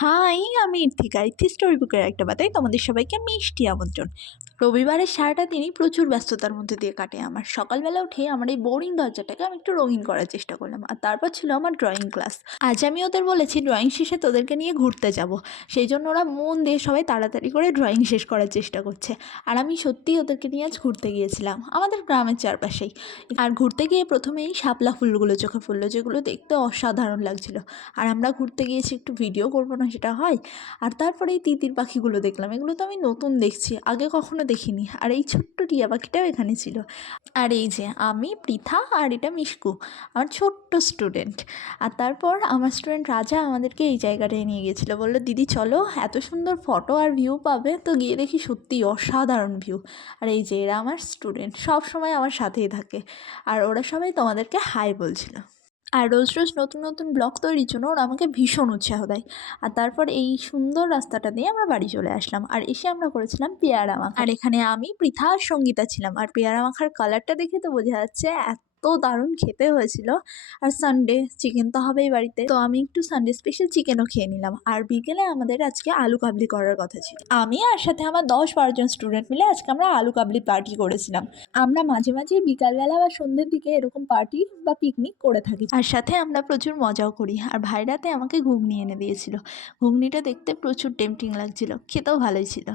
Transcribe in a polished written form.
High, আমি ইথিকা। ইথি story বুকের একটা পাতায় তোমাদের সবাইকে মিষ্টি আমন্ত্রণ। রবিবারের সারাটা দিনই প্রচুর ব্যস্ততার মধ্যে দিয়ে কাটে আমার। সকালবেলা উঠে আমার এই বোরিং দরজাটাকে আমি একটু রঙিন করার চেষ্টা করলাম, আর তারপর ছিল আমার ড্রয়িং ক্লাস। আজ আমি ওদের বলেছি ড্রয়িং শেষে তোদেরকে নিয়ে ঘুরতে যাব। সেই জন্য ওরা মন দিয়ে সবাই তাড়াতাড়ি করে ড্রয়িং শেষ করার চেষ্টা করছে। আর আমি সত্যিই ওদেরকে নিয়ে আজ ঘুরতে গিয়েছিলাম আমাদের গ্রামের চারপাশেই। আর ঘুরতে গিয়ে প্রথমেই শাপলা ফুলগুলো চোখে পড়লো, যেগুলো দেখতে অসাধারণ লাগছিল। আর আমরা ঘুরতে গিয়েছি, একটু ভিডিও করবো না সেটা হয়। আর তারপরে এই তিতির পাখিগুলো দেখলাম, এগুলো তো আমি নতুন দেখছি, আগে কখনো দেখিনি। আর এই ছোট্ট টিয়া পাখিটাও এখানে ছিল। আর এই যে আমি পৃথা, আর এটা মিশকু, আমার ছোট্ট স্টুডেন্ট। আর তারপর আমার স্টুডেন্ট রাজা আমাদেরকে এই জায়গাটায় নিয়ে গিয়েছিলো, বললো দিদি চলো, এত সুন্দর ফটো আর ভিউ পাবে। তো গিয়ে দেখি সত্যি অসাধারণ ভিউ। আর এই যে এরা আমার স্টুডেন্ট, সব সময় আমার সাথেই থাকে। আর ওরা সবাই তোমাদেরকে হাই বলছিল। আর রোজ রোজ নতুন নতুন ব্লগ তৈরির জন্য ওরা আমাকে ভীষণ উৎসাহ দেয়। আর তারপর এই সুন্দর রাস্তাটা দিয়ে আমরা বাড়ি চলে আসলাম, আর এসে আমরা করেছিলাম পেয়ারা মাখা। আর এখানে আমি, পৃথা আর সঙ্গীতা ছিলাম। আর পেয়ারা মাখার কালারটা দেখে তো বোঝা যাচ্ছে এত দারুণ খেতে হয়েছিল। আর সানডে চিকেন তো হবেই বাড়িতে, তো আমি একটু সানডে স্পেশাল চিকেনও খেয়ে নিলাম। আর বিকেলে আমাদের আজকে আলু কাবলি করার কথা ছিল। আমি আর সাথে আমার 10-12 জন স্টুডেন্ট মিলে আজকে আমরা আলু কাবলি পার্টি করেছিলাম। আমরা মাঝে মাঝে বিকালবেলা বা সন্ধ্যের দিকে এরকম পার্টি বা পিকনিক করে থাকি, আর সাথে আমরা প্রচুর মজাও করি। আর ভাই রাতে আমাকে ঘুগনি এনে দিয়েছিল। ঘুগনিটা দেখতে প্রচুর টেম্পটিং লাগছিল, খেতেও ভালোই ছিল।